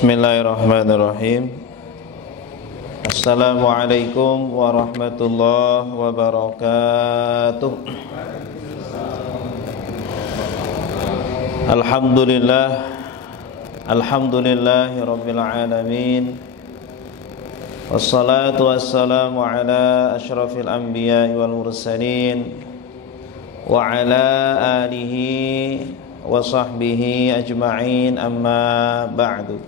Bismillahirrahmanirrahim. Assalamualaikum warahmatullahi wabarakatuh. Alhamdulillahi rabbil alamin. Wassalatu wassalamu ala asyrafil anbiya'i wal mursalin wa ala alihi wa sahbihi ajma'in, amma ba'du.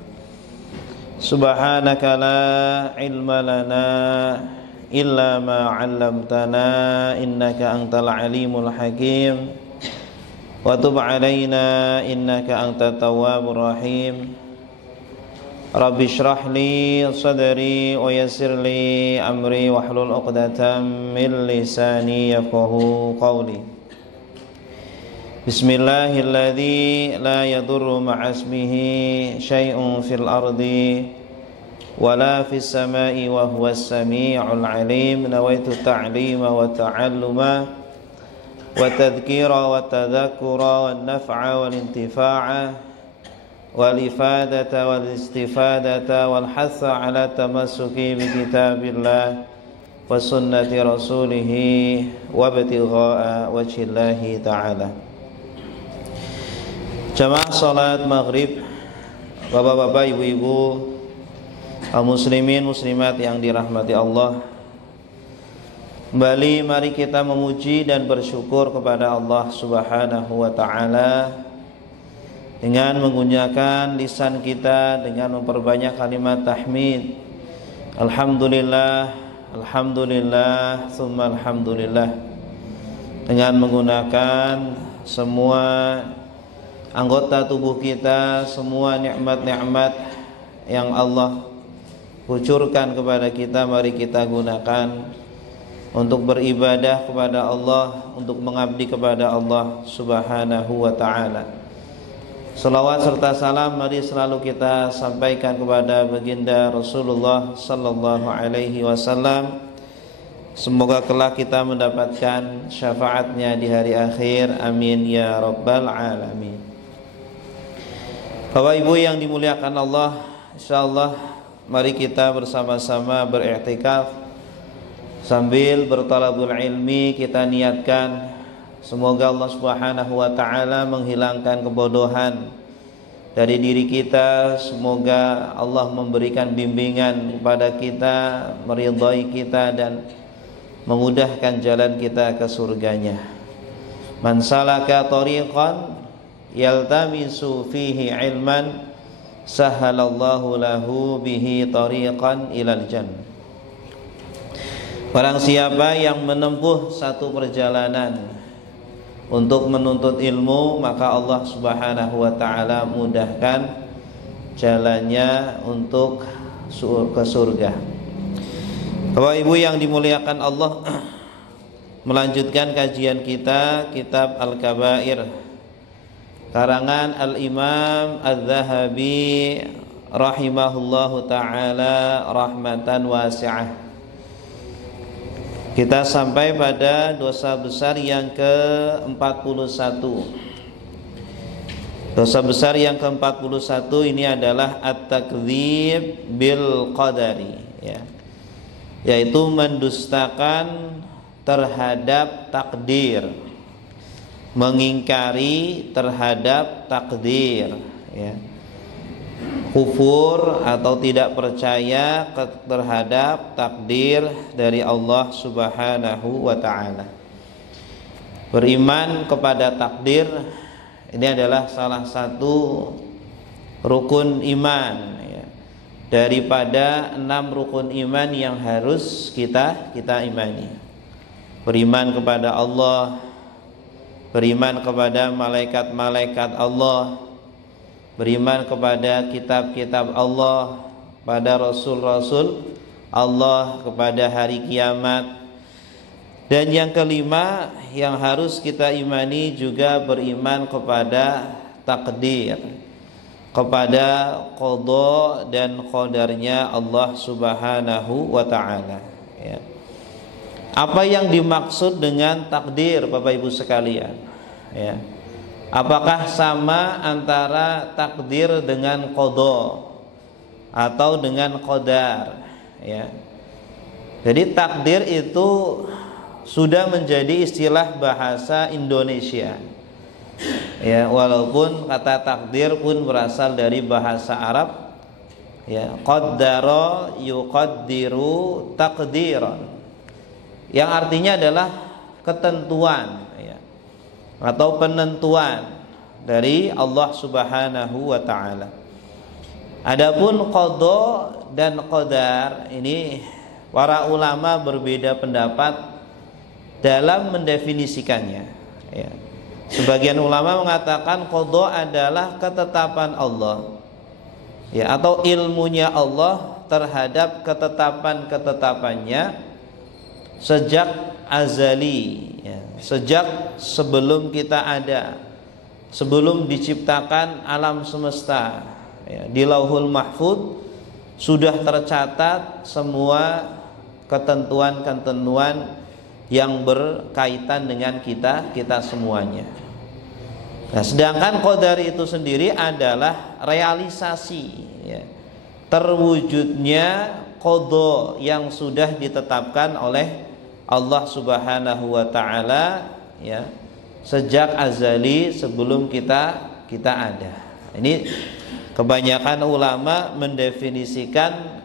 Subhanaka la ilma lana illa ma 'allamtana innaka antal alimul hakim wa tub 'alaina innaka antat tawwabur rahim. Rabbi shrah li sadri wa yassir li amri wahlul 'uqdatam min lisani yafqahu qawli. Bismillahilladzi la yadurru ma'asmihi syai'un fil ardi wala fis sama'i wa huwas sami'ul 'alim. Nawaitu ta'lima wa ta'alluma wa tadhkira wa tadhakkura wan naf'a wal intifa'a wal ifadata wal istifadata wal hatha 'ala tamassuki bi kitabillah wa sunnati rasulih wa ibtigha'a wajhillahi ta'ala. Jamaah salat maghrib, bapak-bapak, ibu-ibu, kaum muslimin muslimat yang dirahmati Allah, kembali mari kita memuji dan bersyukur kepada Allah Subhanahu wa ta'ala dengan menggunakan lisan kita, dengan memperbanyak kalimat tahmid. Alhamdulillah, alhamdulillah, tsumma alhamdulillah, dengan menggunakan semua anggota tubuh kita, semua nikmat-nikmat yang Allah kucurkan kepada kita, mari kita gunakan untuk beribadah kepada Allah, untuk mengabdi kepada Allah Subhanahu wa ta'ala. Salawat serta salam mari selalu kita sampaikan kepada baginda Rasulullah sallallahu alaihi wasallam. Semoga kelak kita mendapatkan syafaatnya di hari akhir, amin ya rabbal alamin. Bapak Ibu yang dimuliakan Allah, insyaallah mari kita bersama-sama beriktikaf sambil bertalabul ilmi. Kita niatkan semoga Allah Subhanahu wa ta'ala menghilangkan kebodohan dari diri kita. Semoga Allah memberikan bimbingan kepada kita, meridhai kita dan memudahkan jalan kita ke surganya. Man salaka tariqan yaltamisu fihi ilman sahalallahu lahu bihi tariqan ilal jannah. Barang siapa yang menempuh satu perjalanan untuk menuntut ilmu, maka Allah Subhanahu wa ta'ala mudahkan jalannya untuk ke surga. Bapak Ibu yang dimuliakan Allah, melanjutkan kajian kita kitab Al-Kabair karangan Al-Imam Al-Zahabi rahimahullahu ta'ala rahmatan wasi'ah. Kita sampai pada dosa besar yang ke-41. Dosa besar yang ke-41 ini adalah at-takdzib bil qadari, ya, yaitu mendustakan terhadap takdir, mengingkari terhadap takdir, ya. Kufur atau tidak percaya terhadap takdir dari Allah Subhanahu wa ta'ala. Beriman kepada takdir ini adalah salah satu rukun iman, ya, daripada 6 rukun iman yang harus kita imani. Beriman kepada Allah, beriman kepada malaikat-malaikat Allah, beriman kepada kitab-kitab Allah, pada rasul-rasul Allah, kepada hari kiamat. Dan yang kelima yang harus kita imani juga beriman kepada takdir, kepada qada dan qadarnya Allah Subhanahu wa ta'ala, ya. Apa yang dimaksud dengan takdir, Bapak Ibu sekalian, ya? Apakah sama antara takdir dengan qada? atau dengan qadar, ya. Jadi takdir itu sudah menjadi istilah bahasa Indonesia, ya, walaupun kata takdir pun berasal dari bahasa Arab, ya, qaddara yuqaddiru taqdiran, yang artinya adalah ketentuan, ya, atau penentuan dari Allah Subhanahu wa taala. Adapun qada dan qadar ini para ulama berbeda pendapat dalam mendefinisikannya, ya. Sebagian ulama mengatakan qada adalah ketetapan Allah, ya, atau ilmunya Allah terhadap ketetapan-ketetapannya sejak azali, ya, sejak sebelum kita ada, sebelum diciptakan alam semesta, ya, di Lauhul Mahfuz sudah tercatat semua ketentuan-ketentuan yang berkaitan dengan kita semuanya. Nah, sedangkan qadar itu sendiri adalah realisasi, ya, terwujudnya qada yang sudah ditetapkan oleh Allah Subhanahu wa taala, ya, sejak azali sebelum kita ada. Ini kebanyakan ulama mendefinisikan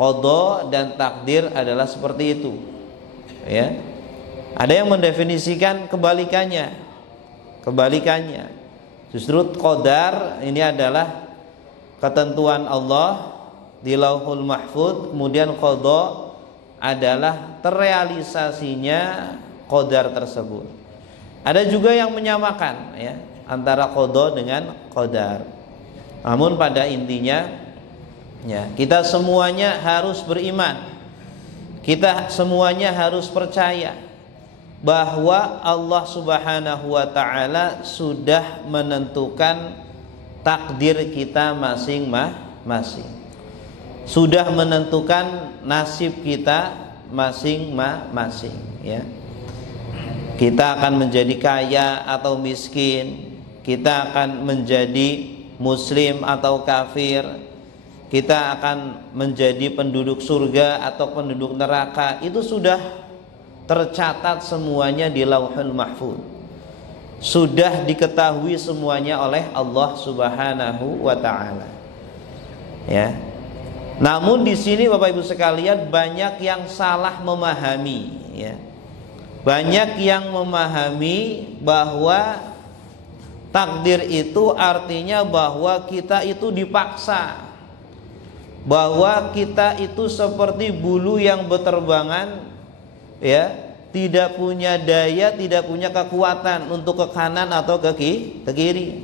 qada dan takdir adalah seperti itu, ya. Ada yang mendefinisikan kebalikannya. Justru qadar ini adalah ketentuan Allah di Lauhul Mahfuz, kemudian qada adalah terrealisasinya qadar tersebut. Ada juga yang menyamakan, ya, antara qada dengan qadar. Namun pada intinya, ya, kita semuanya harus beriman. Kita semuanya harus percaya bahwa Allah Subhanahu wa taala sudah menentukan takdir kita masing-masing. Sudah menentukan nasib kita masing-masing, ya. Kita akan menjadi kaya atau miskin, kita akan menjadi muslim atau kafir, kita akan menjadi penduduk surga atau penduduk neraka. Itu sudah tercatat semuanya di Lauhul Mahfuz. Sudah diketahui semuanya oleh Allah Subhanahu wa taala, ya. Namun di sini Bapak Ibu sekalian banyak yang salah memahami, ya. Banyak yang memahami bahwa takdir itu artinya bahwa kita itu dipaksa, bahwa kita itu seperti bulu yang berterbangan, ya, tidak punya daya, tidak punya kekuatan untuk ke kanan atau ke kiri.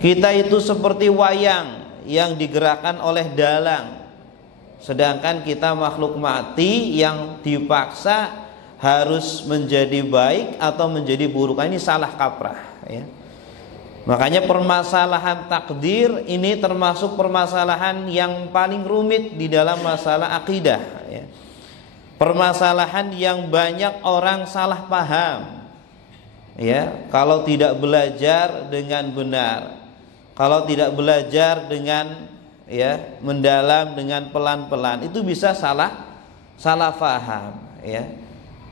Kita itu seperti wayang yang digerakkan oleh dalang, sedangkan kita makhluk mati yang dipaksa harus menjadi baik atau menjadi buruk. Ini salah kaprah, ya. Makanya permasalahan takdir ini termasuk permasalahan yang paling rumit di dalam masalah akidah, ya. Permasalahan yang banyak orang salah paham, ya, kalau tidak belajar dengan benar, kalau tidak belajar dengan, ya, mendalam, dengan pelan-pelan, itu bisa salah paham, ya.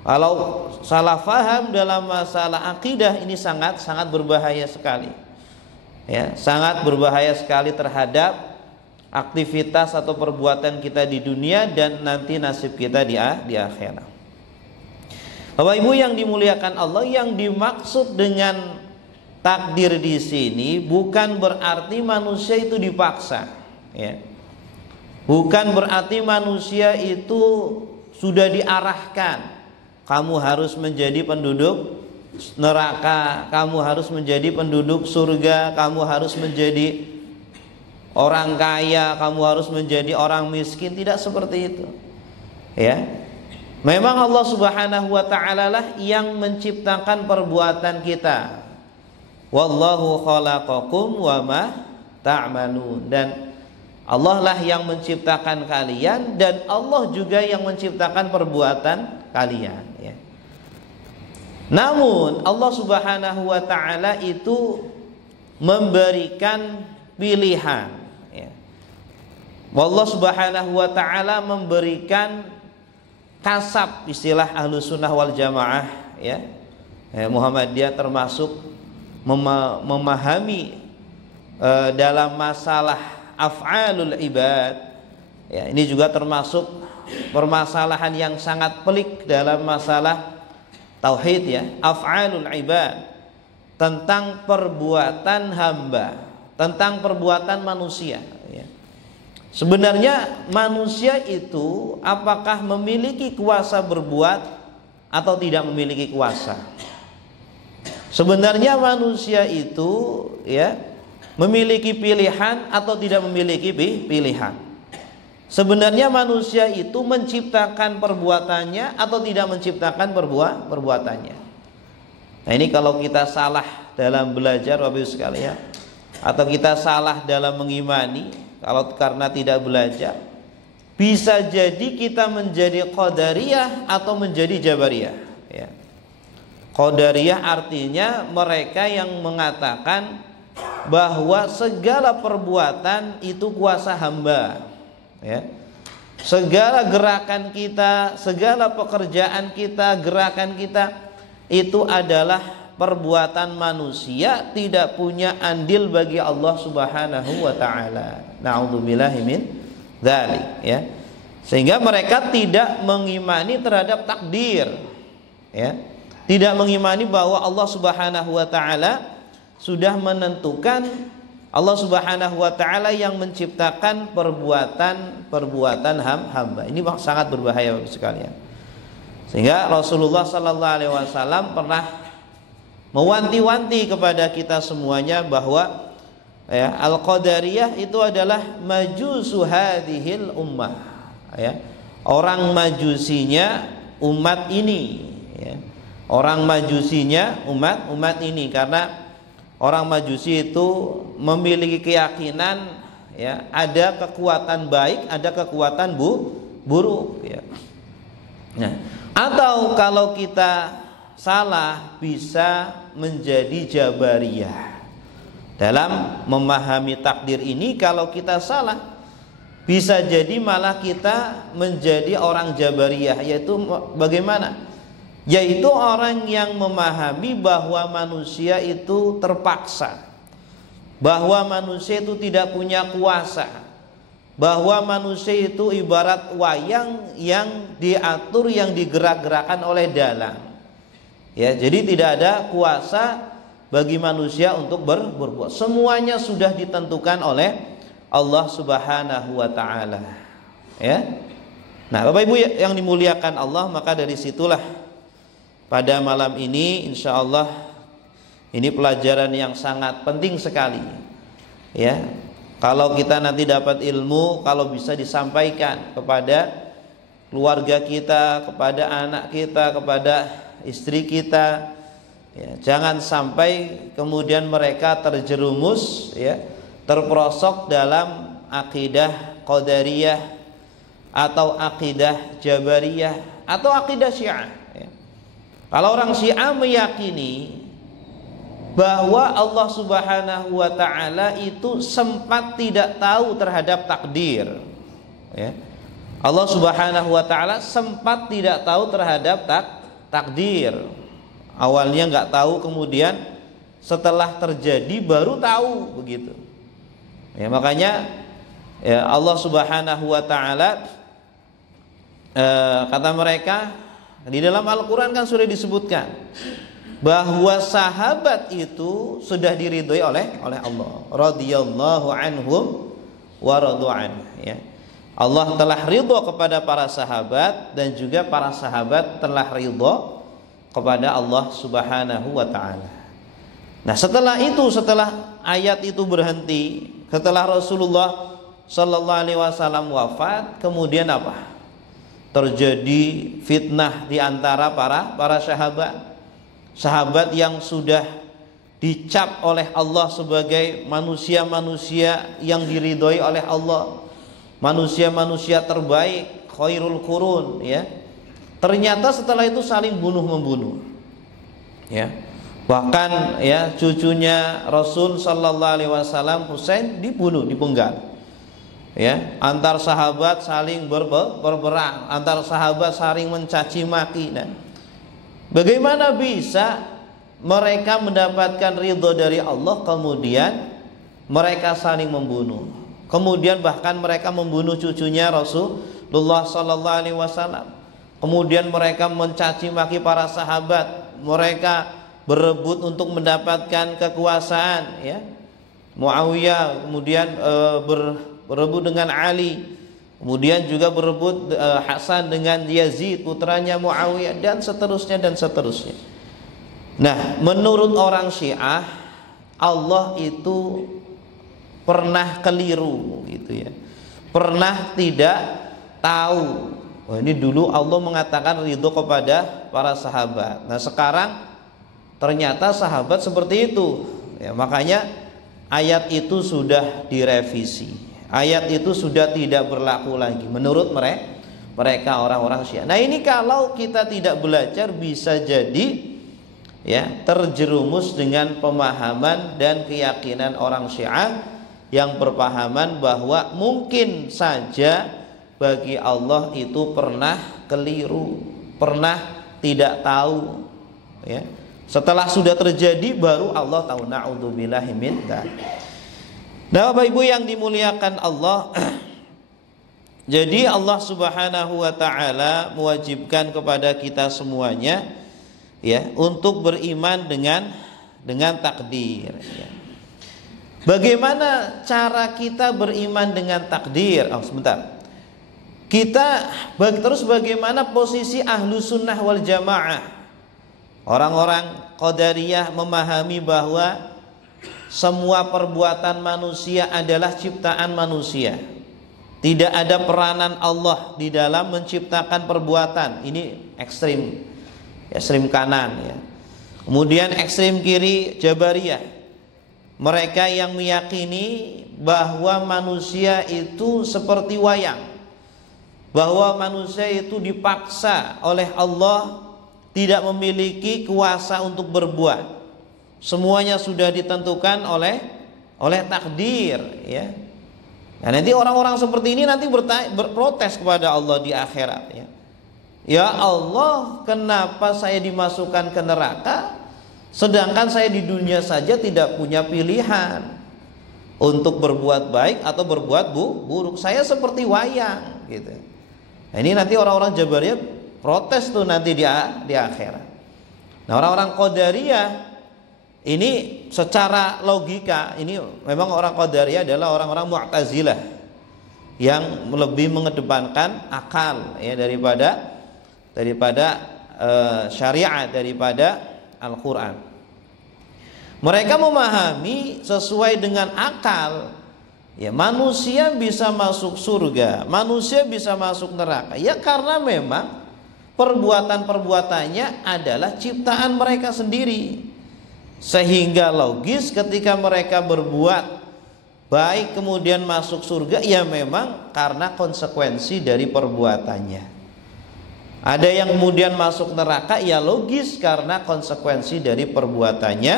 Kalau salah paham dalam masalah akidah ini sangat berbahaya sekali, ya, sangat berbahaya sekali terhadap aktivitas atau perbuatan kita di dunia dan nanti nasib kita di akhirat. Bapak Ibu yang dimuliakan Allah, yang dimaksud dengan takdir di sini bukan berarti manusia itu dipaksa, ya. Bukan berarti manusia itu sudah diarahkan, kamu harus menjadi penduduk neraka, kamu harus menjadi penduduk surga, kamu harus menjadi orang kaya, kamu harus menjadi orang miskin. Tidak seperti itu, ya. Memang Allah Subhanahu wa ta'ala lah yang menciptakan perbuatan kita. Wallahu khalaqakum wa ma ta'malun. Dan Allah lah yang menciptakan kalian, dan Allah juga yang menciptakan perbuatan kalian, ya. Namun Allah Subhanahu wa ta'ala itu memberikan pilihan, ya. Allah Subhanahu wa taala memberikan kasab, istilah Ahlus Sunnah wal Jamaah ya. Muhammadiyah termasuk memahami dalam masalah af'alul ibad. Ya, ini juga termasuk permasalahan yang sangat pelik dalam masalah tauhid ya, af'alul ibad, tentang perbuatan hamba, tentang perbuatan manusia ya. Sebenarnya manusia itu apakah memiliki kuasa berbuat atau tidak memiliki kuasa? Sebenarnya manusia itu ya memiliki pilihan atau tidak memiliki pilihan. Sebenarnya manusia itu menciptakan perbuatannya atau tidak menciptakan perbuatannya. Nah, ini kalau kita salah dalam belajar Bapak Ibu sekalian, atau kita salah dalam mengimani, kalau karena tidak belajar, bisa jadi kita menjadi qadariyah atau menjadi jabariyah ya. Qadariyah artinya mereka yang mengatakan bahwa segala perbuatan itu kuasa hamba ya. Segala gerakan kita, segala pekerjaan kita, gerakan kita itu adalah perbuatan manusia, tidak punya andil bagi Allah Subhanahu wa taala. Na'udzubillahi min dzalik ya. Sehingga mereka tidak mengimani terhadap takdir ya. Tidak mengimani bahwa Allah Subhanahu wa taala sudah menentukan, Allah Subhanahu wa taala yang menciptakan perbuatan hamba. Ini sangat berbahaya Bapak sekalian. Sehingga Rasulullah sallallahu alaihi wasallam pernah mewanti-wanti kepada kita semuanya bahwa ya, al-qadariyah itu adalah majusu hadhil ummah ya. Orang majusinya umat ini ya. Orang majusinya umat ini, karena orang majusi itu memiliki keyakinan ya, ada kekuatan baik, ada kekuatan buruk ya. Nah, atau kalau kita salah bisa menjadi jabariyah. Dalam memahami takdir ini, kalau kita salah bisa jadi malah kita menjadi orang jabariyah, yaitu bagaimana? Yaitu orang yang memahami bahwa manusia itu terpaksa, bahwa manusia itu tidak punya kuasa, bahwa manusia itu ibarat wayang yang diatur, yang digerak-gerakan oleh dalang ya. Jadi tidak ada kuasa bagi manusia untuk berbuat. Semuanya sudah ditentukan oleh Allah Subhanahu wa taala ya. Nah, Bapak Ibu yang dimuliakan Allah, maka dari situlah pada malam ini insya Allah ini pelajaran yang sangat penting sekali ya. Kalau kita nanti dapat ilmu, kalau bisa disampaikan kepada keluarga kita, kepada anak kita, kepada istri kita ya, jangan sampai kemudian mereka terjerumus ya, terperosok dalam akidah qadariyah atau akidah jabariyah atau akidah syiah ya. Kalau orang Syiah meyakini bahwa Allah Subhanahu wa taala itu sempat tidak tahu terhadap takdir ya. Allah Subhanahu wa taala sempat tidak tahu terhadap takdir. Awalnya nggak tahu, kemudian setelah terjadi baru tahu begitu. Ya, makanya ya, Allah Subhanahu wa taala kata mereka di dalam Al-Quran kan sudah disebutkan bahwa sahabat itu sudah diridhoi oleh Allah. Radhiyallahu anhum wa radu'an ya. Allah telah ridho kepada para sahabat dan juga para sahabat telah ridho kepada Allah Subhanahu wa taala. Nah, setelah itu, setelah ayat itu berhenti, setelah Rasulullah sallallahu alaihi wasallam wafat, kemudian apa? Terjadi fitnah di antara para sahabat yang sudah dicap oleh Allah sebagai manusia-manusia yang diridhoi oleh Allah, manusia-manusia terbaik, khairul qurun ya. Ternyata setelah itu saling bunuh-membunuh ya. Bahkan ya cucunya Rasul sallallahu alaihi wasallam Husain dibunuh, dipenggal. Ya, antar sahabat saling berperang, antar sahabat saling mencaci maki. Nah, bagaimana bisa mereka mendapatkan ridho dari Allah kemudian mereka saling membunuh, kemudian bahkan mereka membunuh cucunya Rasulullah sallallahu alaihi wasallam, kemudian mereka mencaci maki para sahabat, mereka berebut untuk mendapatkan kekuasaan, ya. Muawiyah kemudian berebut dengan Ali, kemudian juga berebut Hasan dengan Yazid putranya Muawiyah, dan seterusnya dan seterusnya. Nah, menurut orang Syiah, Allah itu pernah keliru gitu ya, pernah tidak tahu. Oh, ini dulu Allah mengatakan ridho kepada para sahabat. Nah, sekarang ternyata sahabat seperti itu ya, makanya ayat itu sudah direvisi, ayat itu sudah tidak berlaku lagi menurut mereka orang-orang Syiah. Nah, ini kalau kita tidak belajar bisa jadi ya terjerumus dengan pemahaman dan keyakinan orang Syiah yang berpahaman bahwa mungkin saja bagi Allah itu pernah keliru, pernah tidak tahu ya. Setelah sudah terjadi baru Allah tahu. Na'udzubillahi min dzalik. Nah, Bapak Ibu yang dimuliakan Allah, jadi Allah Subhanahu wa taala mewajibkan kepada kita semuanya ya untuk beriman dengan takdir ya. Bagaimana cara kita beriman dengan takdir? Oh, sebentar. Terus bagaimana posisi ahlu sunnah wal jamaah? Orang-orang Qadariyah memahami bahwa semua perbuatan manusia adalah ciptaan manusia. Tidak ada peranan Allah di dalam menciptakan perbuatan. Ini ekstrim, ekstrim kanan ya. Kemudian ekstrim kiri Jabariyah. Mereka yang meyakini bahwa manusia itu seperti wayang, bahwa manusia itu dipaksa oleh Allah, tidak memiliki kuasa untuk berbuat. Semuanya sudah ditentukan oleh takdir ya. Nah, nanti orang-orang seperti ini nanti berprotes kepada Allah di akhirat ya. Ya Allah, kenapa saya dimasukkan ke neraka sedangkan saya di dunia saja tidak punya pilihan untuk berbuat baik atau berbuat buruk. Saya seperti wayang gitu. Nah, ini nanti orang-orang Jabariyah protes tuh nanti di akhirat. Nah, orang-orang Qadariyah ini secara logika, ini memang orang Qadariyah adalah orang-orang Mu'tazilah yang lebih mengedepankan akal ya daripada syariat, daripada Al-Quran. Mereka memahami sesuai dengan akal ya, manusia bisa masuk surga, manusia bisa masuk neraka ya karena memang perbuatan-perbuatannya adalah ciptaan mereka sendiri. Sehingga logis ketika mereka berbuat baik kemudian masuk surga ya memang karena konsekuensi dari perbuatannya. Ada yang kemudian masuk neraka ya logis karena konsekuensi dari perbuatannya,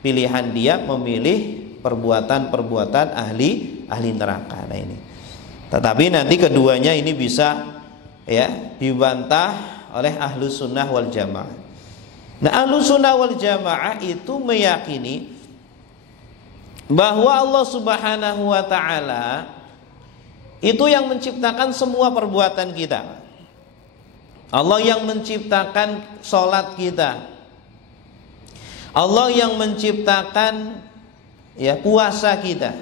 pilihan dia memilih perbuatan-perbuatan ahli neraka. Nah, ini. Tetapi nanti keduanya ini bisa ya dibantah oleh ahlu sunnah wal jamaah. Nah, ahlu sunnah wal jamaah itu meyakini bahwa Allah Subhanahu wa ta'ala itu yang menciptakan semua perbuatan kita. Allah yang menciptakan sholat kita, Allah yang menciptakan ya puasa kita,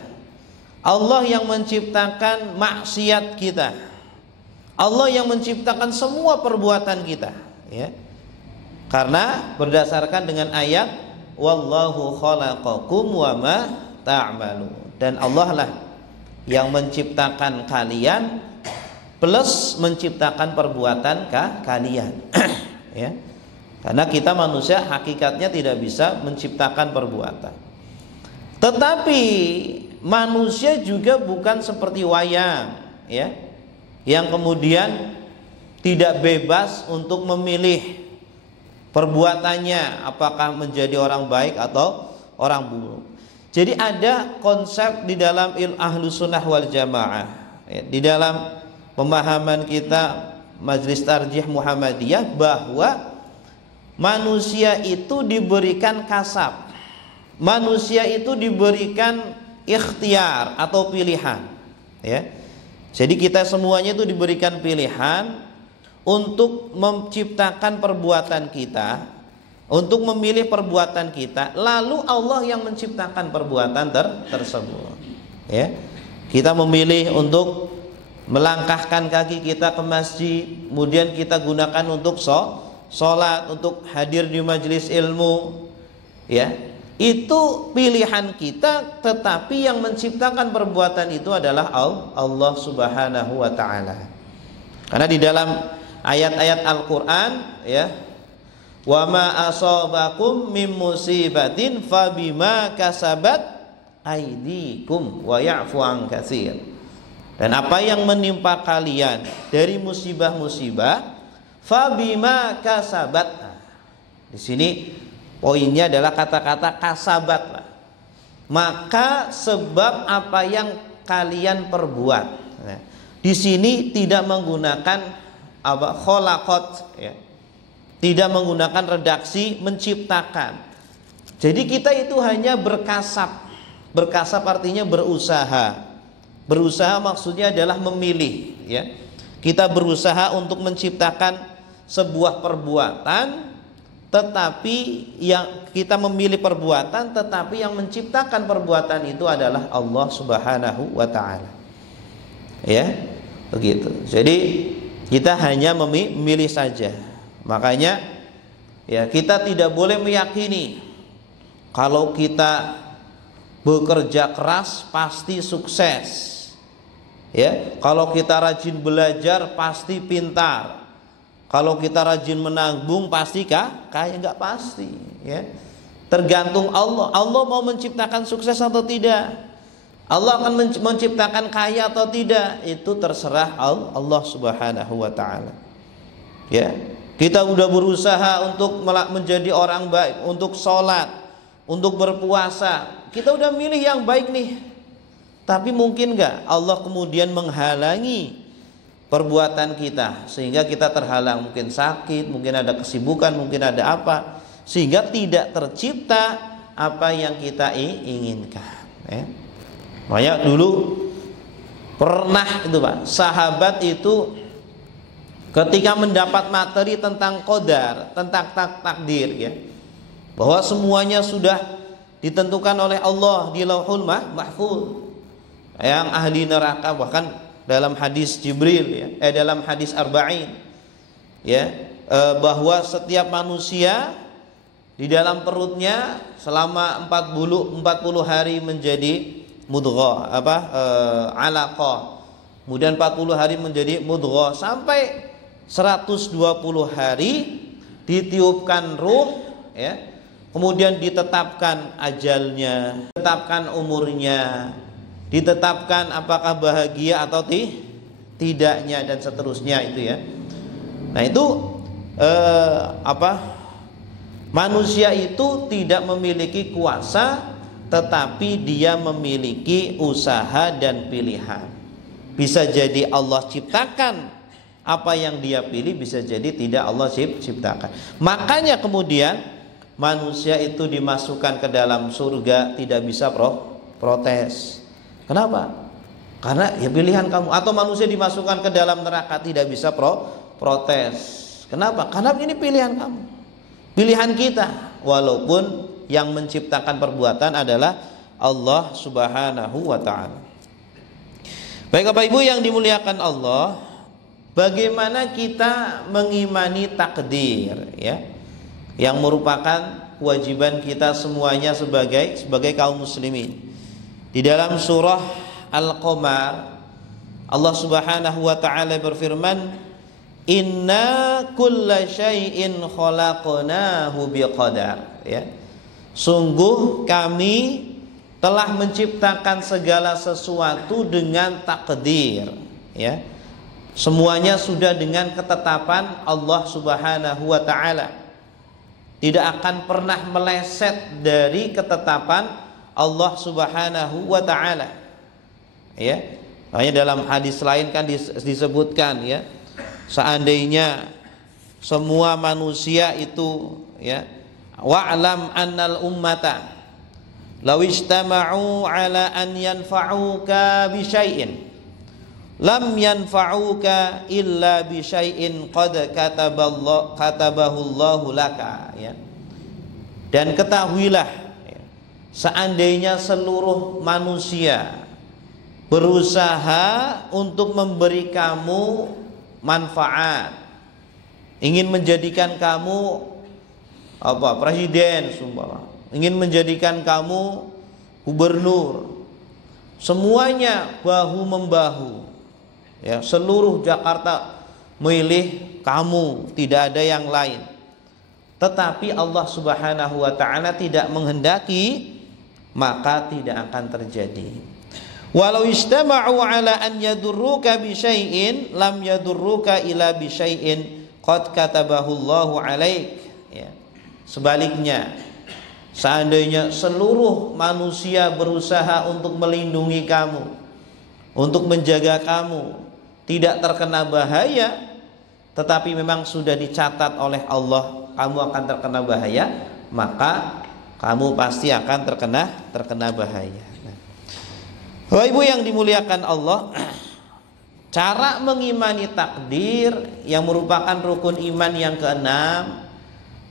Allah yang menciptakan maksiat kita, Allah yang menciptakan semua perbuatan kita ya. Karena berdasarkan dengan ayat wallahu khalaqakum wa ma ta'malun, dan Allah lah yang menciptakan kalian plus menciptakan perbuatan kalian ya. Karena kita manusia hakikatnya tidak bisa menciptakan perbuatan. Tetapi manusia juga bukan seperti wayang ya, yang kemudian tidak bebas untuk memilih perbuatannya apakah menjadi orang baik atau orang buruk. Jadi ada konsep di dalam ahlus sunnah wal jamaah ya, di dalam pemahaman kita Majelis Tarjih Muhammadiyah bahwa manusia itu diberikan kasab, manusia itu diberikan ikhtiar atau pilihan, ya. Jadi kita semuanya itu diberikan pilihan untuk menciptakan perbuatan kita, untuk memilih perbuatan kita, lalu Allah yang menciptakan perbuatan tersebut, ya. Kita memilih untuk melangkahkan kaki kita ke masjid, kemudian kita gunakan untuk sholat, untuk hadir di majelis ilmu, ya. Itu pilihan kita, tetapi yang menciptakan perbuatan itu adalah Allah Subhanahu wa ta'ala. Karena di dalam ayat-ayat Al-Qur'an, ya, wa ma asabakum mim musibatin fabima kasabat aydikum wa ya'fu an katsir. Dan apa yang menimpa kalian dari musibah-musibah, fabima kasabat. Di sini poinnya adalah kata-kata kasabat lah. Maka sebab apa yang kalian perbuat. Nah, di sini tidak menggunakan khalaqat, ya. Tidak menggunakan redaksi menciptakan. Jadi kita itu hanya berkasab. Berkasab artinya berusaha. Berusaha maksudnya adalah memilih, ya. Kita berusaha untuk menciptakan sebuah perbuatan, tetapi yang kita memilih perbuatan, tetapi yang menciptakan perbuatan itu adalah Allah Subhanahu wa ta'ala, ya, begitu. Jadi kita hanya memilih saja. Makanya, ya, kita tidak boleh meyakini kalau kita bekerja keras pasti sukses, ya. Kalau kita rajin belajar pasti pintar. Kalau kita rajin menabung pasti kaya? Enggak pasti, ya. Tergantung Allah. Allah mau menciptakan sukses atau tidak. Allah akan menciptakan kaya atau tidak, itu terserah Allah Subhanahu wa ta'ala, ya. Kita udah berusaha untuk menjadi orang baik, untuk sholat, untuk berpuasa, kita udah milih yang baik nih. Tapi mungkin enggak Allah kemudian menghalangi perbuatan kita sehingga kita terhalang, mungkin sakit, mungkin ada kesibukan, mungkin ada apa, sehingga tidak tercipta apa yang kita inginkan, ya. Makanya dulu pernah itu Pak, sahabat itu ketika mendapat materi tentang qadar, tentang takdir, ya, bahwa semuanya sudah ditentukan oleh Allah di Lauhul Mahfuz, yang ahli neraka bahkan dalam hadis Jibril, ya, dalam hadis Arba'in, ya, bahwa setiap manusia di dalam perutnya selama 40 hari menjadi mudghah, alaqah, kemudian 40 hari menjadi mudghah, sampai 120 hari ditiupkan ruh, ya, kemudian ditetapkan ajalnya, ditetapkan umurnya, ditetapkan apakah bahagia atau tidaknya, dan seterusnya itu, ya. Nah itu manusia itu tidak memiliki kuasa, tetapi dia memiliki usaha dan pilihan. Bisa jadi Allah ciptakan apa yang dia pilih, bisa jadi tidak Allah ciptakan. Makanya kemudian manusia itu dimasukkan ke dalam surga tidak bisa protes. Kenapa? Karena ya pilihan kamu. Atau manusia dimasukkan ke dalam neraka tidak bisa protes. Kenapa? Karena ini pilihan kamu, pilihan kita. Walaupun yang menciptakan perbuatan adalah Allah Subhanahu wa ta'ala. Baik Bapak Ibu yang dimuliakan Allah, bagaimana kita mengimani takdir, ya, yang merupakan kewajiban kita semuanya sebagai kaum muslimin. Di dalam surah Al-Qamar, Allah Subhanahu wa ta'ala berfirman, inna kulla syai'in khalaqnahu biqadar, ya. Sungguh kami telah menciptakan segala sesuatu dengan takdir, ya. Semuanya sudah dengan ketetapan Allah Subhanahu wa ta'ala. Tidak akan pernah meleset dari ketetapan Allah Subhanahu wa ta'ala, ya. Makanya dalam hadis lain kan disebutkan ya, seandainya semua manusia itu ya, wa'lam annal ummata law ijtama'u ala an yanfa'uka bi syai'in lam yanfa'uka illa bi syai'in qad katabahu Allahu laka ya. Dan ketahuilah ya, seandainya seluruh manusia berusaha untuk memberi kamu manfaat, ingin menjadikan kamu presiden, ingin menjadikan kamu gubernur, semuanya bahu membahu ya, seluruh Jakarta milih kamu, tidak ada yang lain. Tetapi Allah Subhanahu wa ta'ala tidak menghendaki, maka tidak akan terjadi. Walau istama'u ala an yadurruka bi syai'in lam yadurruka ila bi syai'in qad katabahu Allahu 'alaik ya. Sebaliknya, seandainya seluruh manusia berusaha untuk melindungi kamu, untuk menjaga kamu tidak terkena bahaya, tetapi memang sudah dicatat oleh Allah kamu akan terkena bahaya, maka kamu pasti akan terkena bahaya. Bapak Ibu yang dimuliakan Allah, cara mengimani takdir yang merupakan rukun iman yang keenam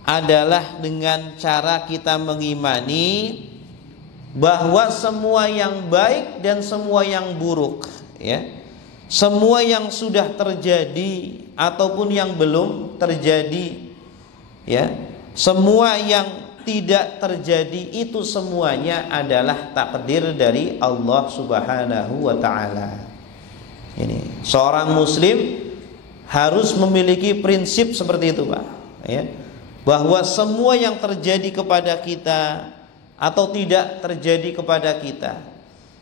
adalah dengan cara kita mengimani bahwa semua yang baik dan semua yang buruk ya, semua yang sudah terjadi ataupun yang belum terjadi ya, semua yang tidak terjadi itu semuanya adalah takdir dari Allah Subhanahu wa ta'ala. Ini seorang muslim harus memiliki prinsip seperti itu, Pak ya, bahwa semua yang terjadi kepada kita atau tidak terjadi kepada kita,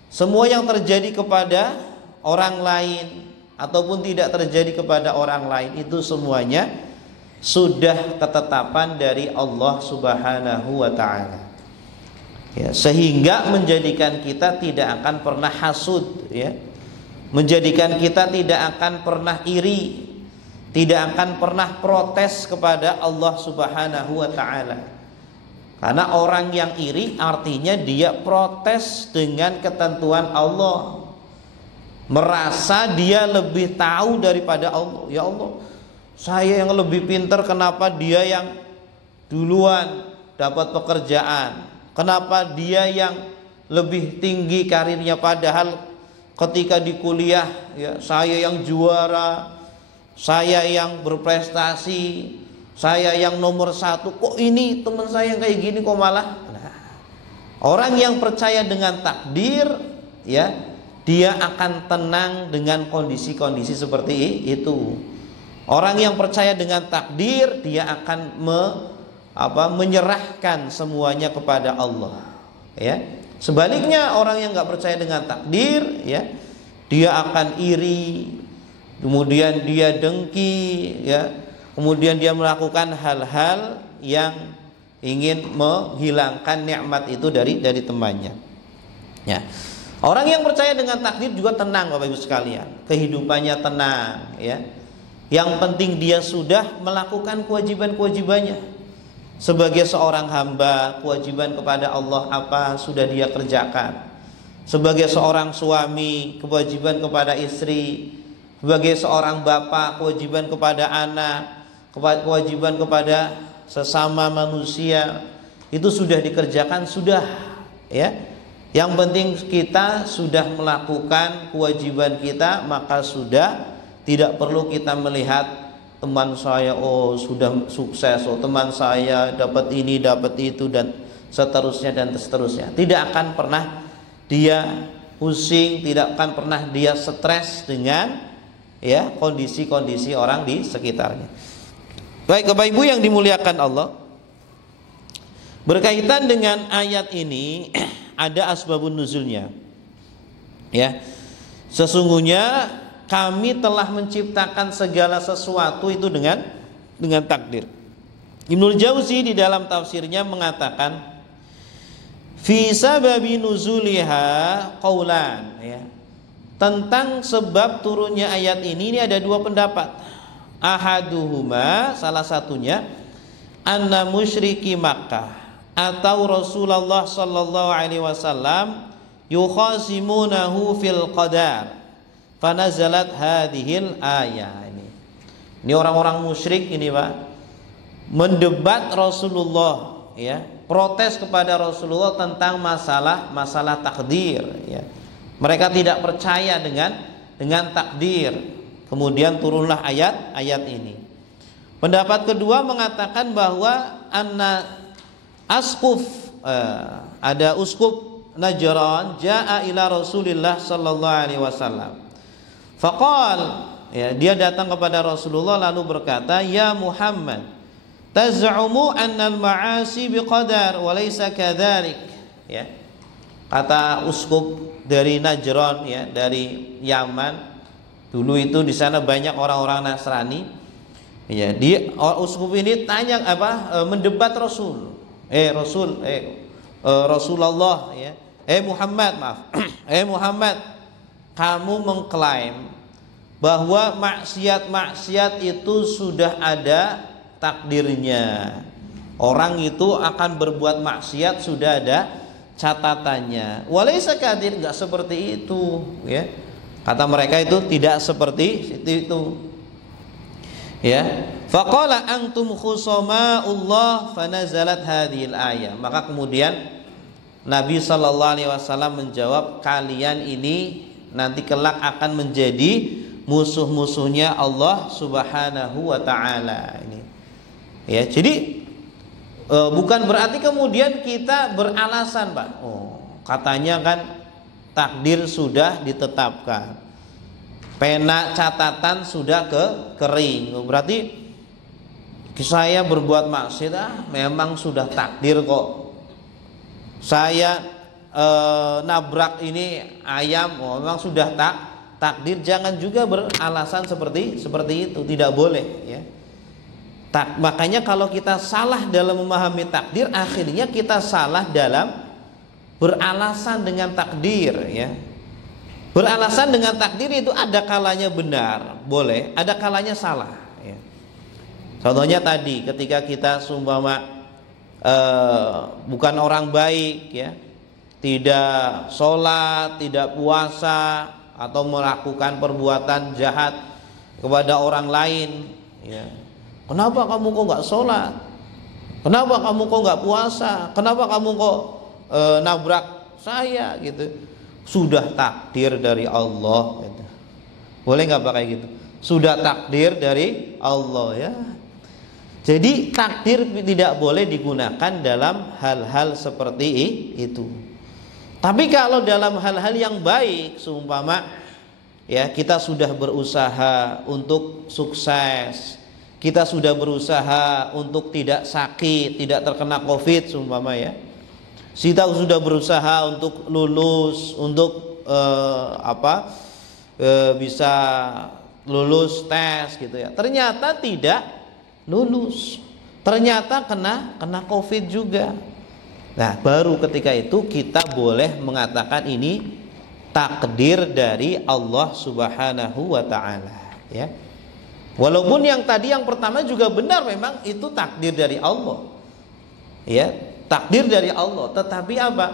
semua yang terjadi kepada orang lain ataupun tidak terjadi kepada orang lain, itu semuanya sudah ketetapan dari Allah Subhanahu wa ta'ala ya, sehingga menjadikan kita tidak akan pernah hasud ya, menjadikan kita tidak akan pernah iri, tidak akan pernah protes kepada Allah Subhanahu wa ta'ala. Karena orang yang iri artinya dia protes dengan ketentuan Allah, merasa dia lebih tahu daripada Allah. Ya Allah, saya yang lebih pintar, kenapa dia yang duluan dapat pekerjaan? Kenapa dia yang lebih tinggi karirnya, padahal ketika di kuliah ya, saya yang juara, saya yang berprestasi, saya yang nomor 1. Kok ini teman saya yang kayak gini kok malah? Nah, orang yang percaya dengan takdir ya, dia akan tenang dengan kondisi-kondisi seperti itu. Orang yang percaya dengan takdir, dia akan menyerahkan semuanya kepada Allah ya. Sebaliknya, orang yang nggak percaya dengan takdir ya, dia akan iri, kemudian dia dengki ya, kemudian dia melakukan hal-hal yang ingin menghilangkan nikmat itu dari temannya ya. Orang yang percaya dengan takdir juga tenang, Bapak Ibu sekalian, kehidupannya tenang ya. Yang penting dia sudah melakukan kewajiban-kewajibannya sebagai seorang hamba. Kewajiban kepada Allah apa sudah dia kerjakan. Sebagai seorang suami, kewajiban kepada istri. Sebagai seorang bapak, kewajiban kepada anak, kewajiban kepada sesama manusia, itu sudah dikerjakan, sudah ya. Yang penting kita sudah melakukan kewajiban kita, maka sudah. Tidak perlu kita melihat teman saya sudah sukses, teman saya dapat ini, dapat itu, dan seterusnya dan seterusnya. Tidak akan pernah dia pusing, tidak akan pernah dia stres dengan ya kondisi-kondisi orang di sekitarnya. Baik, Bapak Ibu yang dimuliakan Allah, berkaitan dengan ayat ini ada asbabun nuzulnya ya. Sesungguhnya kami telah menciptakan segala sesuatu itu dengan takdir. Ibnul Jauzi di dalam tafsirnya mengatakan, fi sababi nuzuliha qaulan ya. tentang sebab turunnya ayat ini ada dua pendapat. Ahaduhuma, salah satunya, anna musyriki Makkah atau Rasulullah sallallahu alaihi wasallam yukhasimunahu fil qadar fanazalat hadhil ayah. Ini orang-orang musyrik ini, Pak, mendebat Rasulullah, ya, protes kepada Rasulullah tentang masalah takdir, ya. Mereka tidak percaya dengan takdir. Kemudian turunlah ayat ini. Pendapat kedua mengatakan bahwa ada uskup Najran jaa ila Rasulillah sallallahu alaihi wasallam. Faqal, ya, dia datang kepada Rasulullah lalu berkata, "Ya Muhammad, taz'umu anna al-ma'asi biqadar wa laysa kadzalik." Ya. Kata uskup dari Najran, ya, dari Yaman. Dulu itu di sana banyak orang-orang Nasrani. Ya, uskup ini mendebat Rasul. Rasulullah, ya. Muhammad, maaf. Muhammad, kamu mengklaim bahwa maksiat itu sudah ada takdirnya. Orang itu akan berbuat maksiat sudah ada catatannya. Walaysa kadir, enggak seperti itu, ya. Kata mereka itu tidak seperti itu. Ya. Faqala antum khusama'ullah fanazalat hadhil ayah. Maka kemudian Nabi sallallahu alaihi wasallam menjawab, kalian ini nanti kelak akan menjadi musuh-musuhnya Allah Subhanahu wa taala. Ini. Ya, jadi bukan berarti kemudian kita beralasan, Pak. Katanya kan takdir sudah ditetapkan, pena catatan sudah kering, berarti saya berbuat maksiat memang sudah takdir kok. Saya nabrak ini ayam, memang sudah takdir. Jangan juga beralasan seperti itu, tidak boleh, ya. Makanya kalau kita salah dalam memahami takdir, akhirnya kita salah dalam beralasan dengan takdir, ya. Beralasan dengan takdir itu ada kalanya benar, boleh, ada kalanya salah, ya. Contohnya tadi ketika kita seumpama bukan orang baik, ya, tidak sholat, tidak puasa, atau melakukan perbuatan jahat kepada orang lain, ya. Kenapa kamu kok nggak sholat? Kenapa kamu kok nggak puasa? Kenapa kamu kok nabrak saya, gitu? Sudah takdir dari Allah, gitu. Boleh nggak pakai gitu? Sudah takdir dari Allah, ya. Jadi takdir tidak boleh digunakan dalam hal-hal seperti itu. Tapi kalau dalam hal-hal yang baik, seumpama, ya, kita sudah berusaha untuk sukses, kita sudah berusaha untuk tidak sakit, tidak terkena COVID, seumpama, ya. Kita sudah berusaha untuk lulus, untuk bisa lulus tes, gitu, ya. Ternyata tidak lulus, ternyata kena COVID juga. Nah, baru ketika itu kita boleh mengatakan ini takdir dari Allah Subhanahu wa taala, ya. Walaupun yang tadi yang pertama juga benar, memang itu takdir dari Allah, ya, takdir dari Allah. Tetapi apa?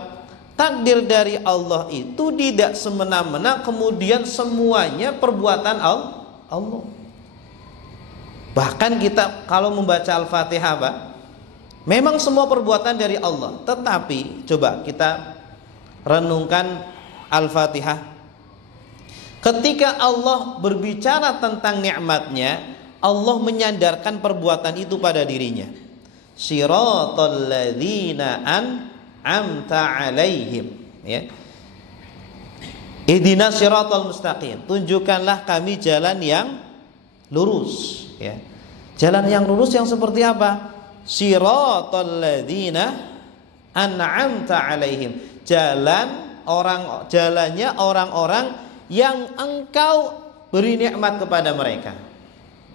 Takdir dari Allah itu tidak semena-mena kemudian semuanya perbuatan Allah. Bahkan kita kalau membaca Al-Fatihah, Pak, memang semua perbuatan dari Allah. Tetapi coba kita renungkan Al-Fatihah. Ketika Allah berbicara tentang nikmatnya, Allah menyandarkan perbuatan itu pada dirinya. Shiratal ladzina an'amta 'alaihim, ya. Ihdinas shiratal mustaqim. Tunjukkanlah kami jalan yang lurus, ya. Jalan yang lurus yang seperti apa? Shiratal ladzina an'amta 'alaihim. Jalannya orang-orang yang engkau beri nikmat kepada mereka,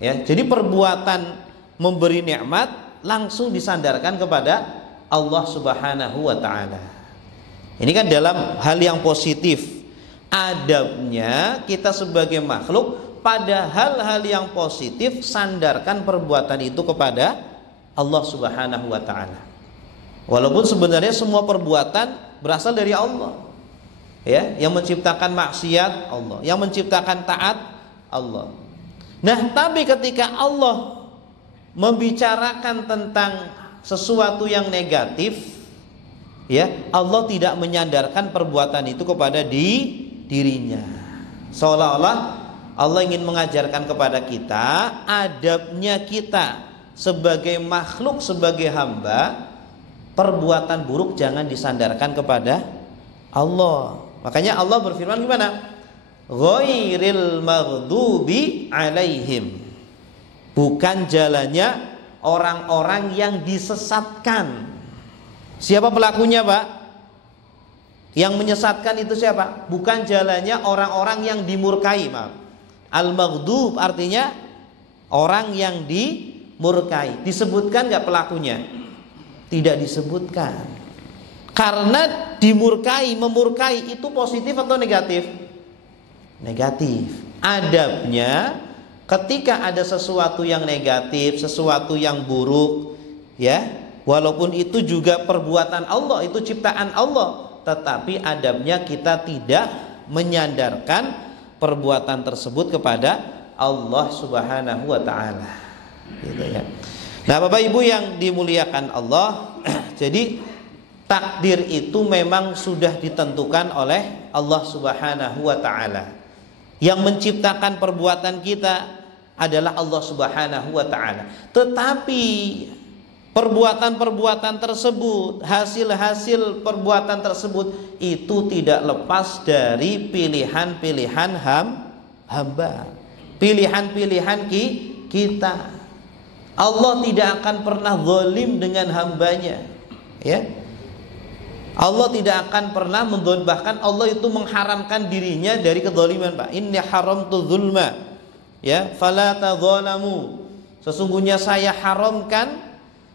ya. Jadi perbuatan memberi nikmat langsung disandarkan kepada Allah Subhanahu wa taala. Ini kan dalam hal yang positif. Adabnya kita sebagai makhluk pada hal-hal yang positif, sandarkan perbuatan itu kepada Allah Subhanahu wa taala. Walaupun sebenarnya semua perbuatan berasal dari Allah. Ya, yang menciptakan maksiat Allah, yang menciptakan taat Allah. Nah, tapi ketika Allah membicarakan tentang sesuatu yang negatif, ya, Allah tidak menyandarkan perbuatan itu kepada dirinya. Seolah-olah Allah ingin mengajarkan kepada kita adabnya kita sebagai makhluk, sebagai hamba, perbuatan buruk jangan disandarkan kepada Allah. Makanya Allah berfirman gimana? Ghairil maghdubi alaihim. Bukan jalannya orang-orang yang disesatkan. Siapa pelakunya, Pak? Yang menyesatkan itu siapa? Bukan jalannya orang-orang yang dimurkai, maaf. Al-maghdub artinya orang yang dimurkai. Disebutkan nggak pelakunya? Tidak disebutkan. Karena dimurkai, memurkai itu positif atau negatif? Negatif. Adabnya ketika ada sesuatu yang negatif, sesuatu yang buruk, ya, walaupun itu juga perbuatan Allah, itu ciptaan Allah, tetapi adabnya kita tidak menyandarkan perbuatan tersebut kepada Allah Subhanahu wa taala. Gitu ya. Nah, Bapak Ibu yang dimuliakan Allah, jadi takdir itu memang sudah ditentukan oleh Allah Subhanahu wa taala. Yang menciptakan perbuatan kita adalah Allah Subhanahu wa taala. Tetapi perbuatan-perbuatan tersebut, hasil-hasil perbuatan tersebut itu tidak lepas dari pilihan-pilihan hamba. Pilihan-pilihan kita. Allah tidak akan pernah zalim dengan hambanya, ya. Allah tidak akan pernah mendzalim, bahkan Allah itu mengharamkan dirinya dari kezaliman, Pak. Inni haramtu dzulma, ya, fala tadzalamu. Sesungguhnya saya haramkan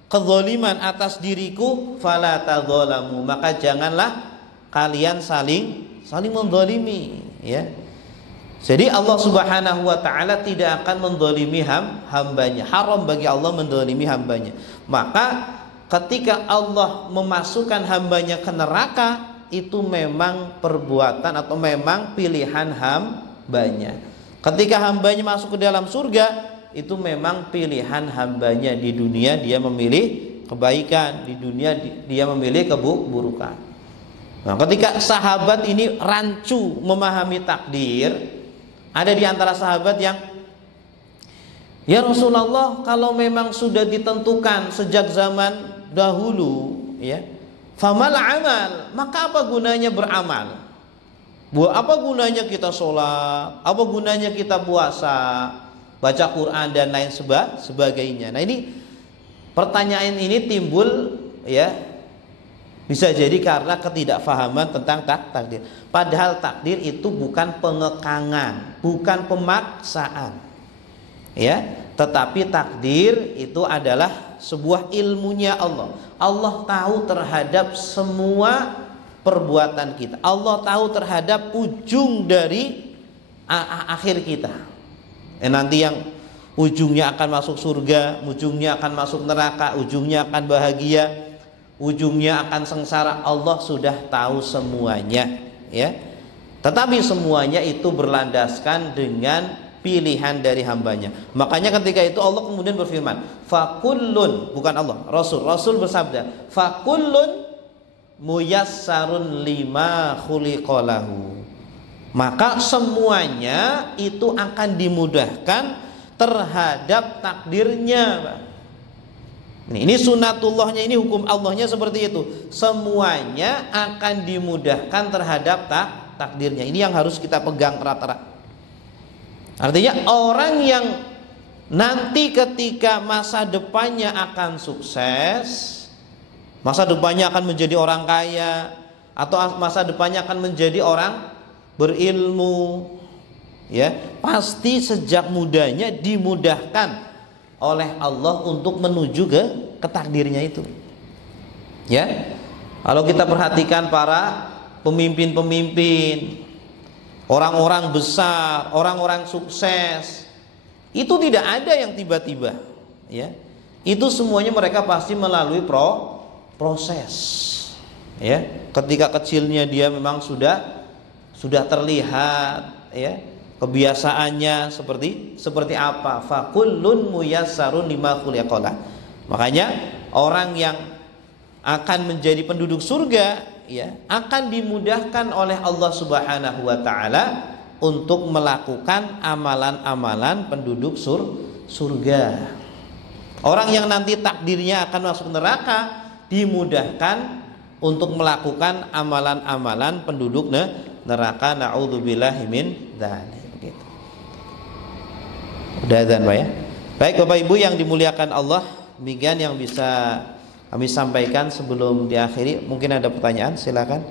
kezaliman atas diriku, fala tadzalamu, maka janganlah kalian saling menzalimi, ya. Jadi Allah Subhanahu wa taala tidak akan menzalimi hambanya. Haram bagi Allah menzalimi hambanya. Maka ketika Allah memasukkan hambanya ke neraka, itu memang perbuatan atau memang pilihan hambanya. Ketika hambanya masuk ke dalam surga, itu memang pilihan hambanya. Di dunia dia memilih kebaikan, di dunia dia memilih keburukan. Nah, ketika sahabat ini rancu memahami takdir, ada di antara sahabat yang, ya Rasulullah, kalau memang sudah ditentukan sejak zaman dahulu, ya, famal amal, maka apa gunanya beramal? Apa gunanya kita sholat? Apa gunanya kita puasa, baca Quran dan lain sebagainya? Nah, ini pertanyaan ini timbul, ya, bisa jadi karena ketidakfahaman tentang takdir. Padahal takdir itu bukan pengekangan, bukan pemaksaan, ya, tetapi takdir itu adalah sebuah ilmunya Allah. Allah tahu terhadap semua perbuatan kita. Allah tahu terhadap ujung dari akhir kita. Nanti yang ujungnya akan masuk surga, ujungnya akan masuk neraka, ujungnya akan bahagia, ujungnya akan sengsara, Allah sudah tahu semuanya, ya. Tetapi semuanya itu berlandaskan dengan pilihan dari hambanya. Makanya ketika itu Allah kemudian berfirman, fakullun, bukan Allah, Rasul bersabda, fakullun muyassarun lima khuliqalahu. Maka semuanya itu akan dimudahkan terhadap takdirnya. Ini sunatullahnya, ini hukum Allahnya seperti itu. Semuanya akan dimudahkan terhadap takdirnya. Ini yang harus kita pegang erat-erat. Artinya orang yang nanti ketika masa depannya akan sukses, masa depannya akan menjadi orang kaya, atau masa depannya akan menjadi orang berilmu, ya, pasti sejak mudanya dimudahkan oleh Allah untuk menuju ke takdirnya itu, ya. Kalau kita perhatikan para pemimpin-pemimpin, orang-orang besar, orang-orang sukses. Itu tidak ada yang tiba-tiba, ya. Itu semuanya mereka pasti melalui proses, ya. Ketika kecilnya dia memang sudah terlihat, ya, kebiasaannya seperti apa. Fakullun muyassarun lima khuliqalah. Makanya orang yang akan menjadi penduduk surga, ya, akan dimudahkan oleh Allah Subhanahu wa taala untuk melakukan amalan-amalan penduduk surga. Orang yang nanti takdirnya akan masuk neraka dimudahkan untuk melakukan amalan-amalan penduduk neraka. Na'udzubillahi min dzalik. Begitu. Udah azan, Pak, ya. Baik Bapak Ibu yang dimuliakan Allah, demikian yang bisa kami sampaikan sebelum diakhiri. Mungkin ada pertanyaan, silakan.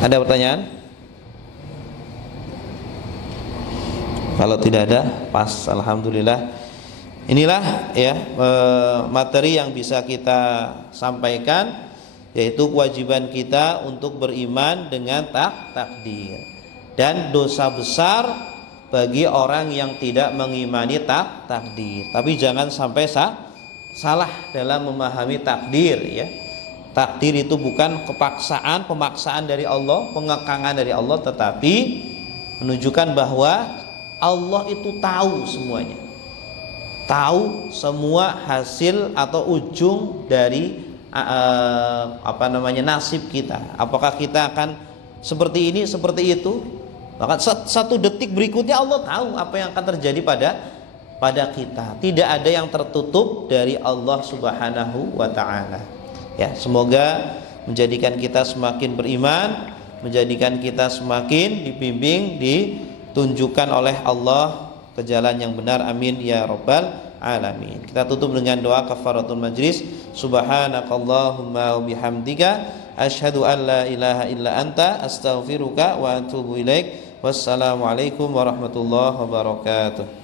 Ada pertanyaan? Kalau tidak ada, pas, alhamdulillah. Inilah, ya, materi yang bisa kita sampaikan, yaitu kewajiban kita untuk beriman dengan takdir dan dosa besar bagi orang yang tidak mengimani takdir. Tapi jangan sampai salah dalam memahami takdir, ya. Takdir itu bukan pemaksaan dari Allah, pengekangan dari Allah, tetapi menunjukkan bahwa Allah itu tahu semuanya. Tahu semua hasil atau ujung dari nasib kita. Apakah kita akan seperti ini, seperti itu? Maka satu detik berikutnya Allah tahu apa yang akan terjadi pada kita. Tidak ada yang tertutup dari Allah Subhanahu wa taala. Ya, semoga menjadikan kita semakin beriman, menjadikan kita semakin dibimbing, ditunjukkan oleh Allah ke jalan yang benar. Amin ya rabbal alamin. Kita tutup dengan doa kafaratul majlis. Subhanakallahumma wa bihamdika asyhadu an la ilaha illa anta astaghfiruka wa atubu ilaik. Wassalamualaikum warahmatullahi wabarakatuh.